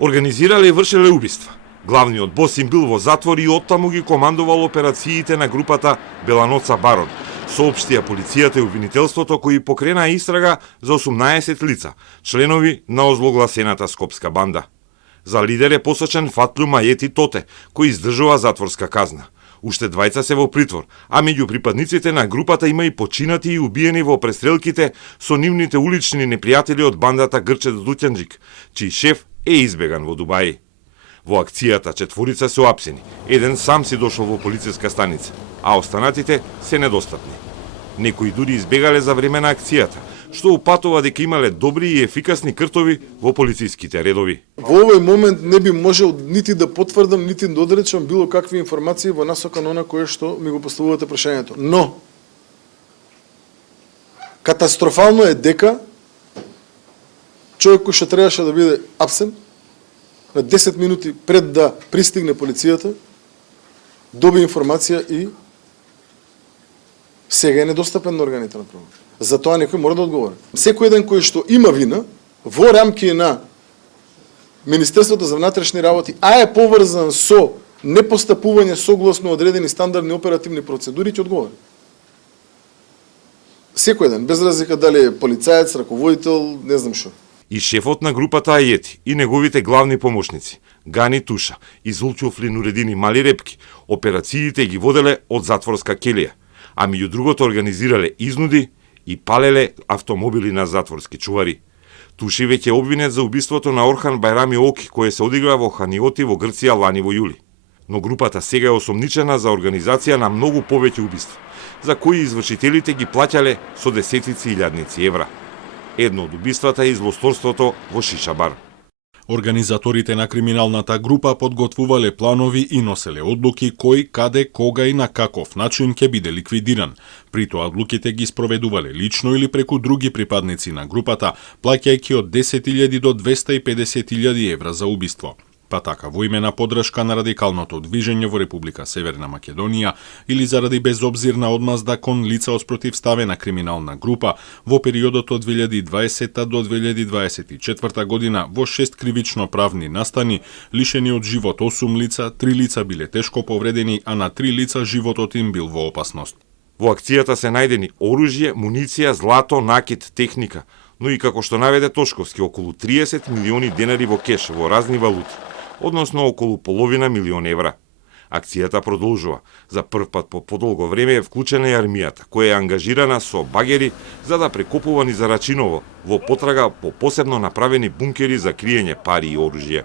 Организирале и вршеле убиства. Главниот бос им бил во затвор и оттаму ги командувал операциите на групата Беланоца Барон, соопштија полицијата и обвинителството кои покренаа истрага за 18 лица, членови на озлогласената скопска банда. За лидер е посочен Фатлу Мајети Тоте, кој издржува затворска казна. Уште двајца се во притвор, а меѓу припадниците на групата има и починати и убиени во престрелките со нивните улични непријатели од бандата Грчет Дуќанџик, чиј шеф е избеган во Дубаи. Во акцијата четворица се оапсени, еден сам си дошол во полициска станица, а останатите се недостапни. Некои дури избегале за време на акцијата, што упатува дека имале добри и ефикасни кртови во полициските редови. Во овој момент не би можел нити да потврдам, нити да одречам било какви информации во насока на она кое што ми го поставувате прашањето. Но, катастрофално е дека човек кој што требаше да биде апсен, на 10 минути пред да пристигне полицијата, доби информација и сега е недостапен на органите на правото. Затоа некој мора да одговори. Секој еден кој што има вина во рамки на Министерството за внатрешни работи, а е поврзан со непостапување согласно одредени стандардни оперативни процедури, ќе одговори. Секој еден, без разлика дали е полицаец, раководител, не знам што. И шефот на групата Ајети и неговите главни помошници, Гани Туша и Зулчуфлин Уредини Мали Репки, операциите ги воделе од затворска келија, а меѓу другото организирале изнуди и палеле автомобили на затворски чувари. Туши веќе обвинет за убиството на Орхан Бајрами Оки, кој се одигра во Ханиоти во Грција лани во јули. Но групата сега е осомничена за организација на многу повеќе убиства, за кои извршителите ги плаќале со десетици илјадници евра. Едно од убиствата е злосторството во Шишабар. Организаторите на криминалната група подготвувале планови и носеле одлуки кој, каде, кога и на каков начин ќе биде ликвидиран. При тоа одлуките ги спроведувале лично или преку други припадници на групата, плаќајќи од 10.000 до 250.000 евра за убиство. Па така, во име на поддршка на радикалното движење во Република Северна Македонија или заради безобзирна одмазда кон лица оспротивставена криминална група, во периодот од 2020 до 2024 година во 6 кривично правни настани, лишени од живот 8 лица, 3 лица биле тешко повредени, а на 3 лица животот им бил во опасност. Во акцијата се најдени оружје, муниција, злато, накит, техника, но и како што наведе Тошковски, околу 30 милиони денари во кеш во разни валути, односно околу половина милион евра. Акцијата продолжува. За прв пат по подолго време е вклучена и армијата, која е ангажирана со багери за да прекопува низ Рачиново во потрага по посебно направени бункери за криење пари и оружје.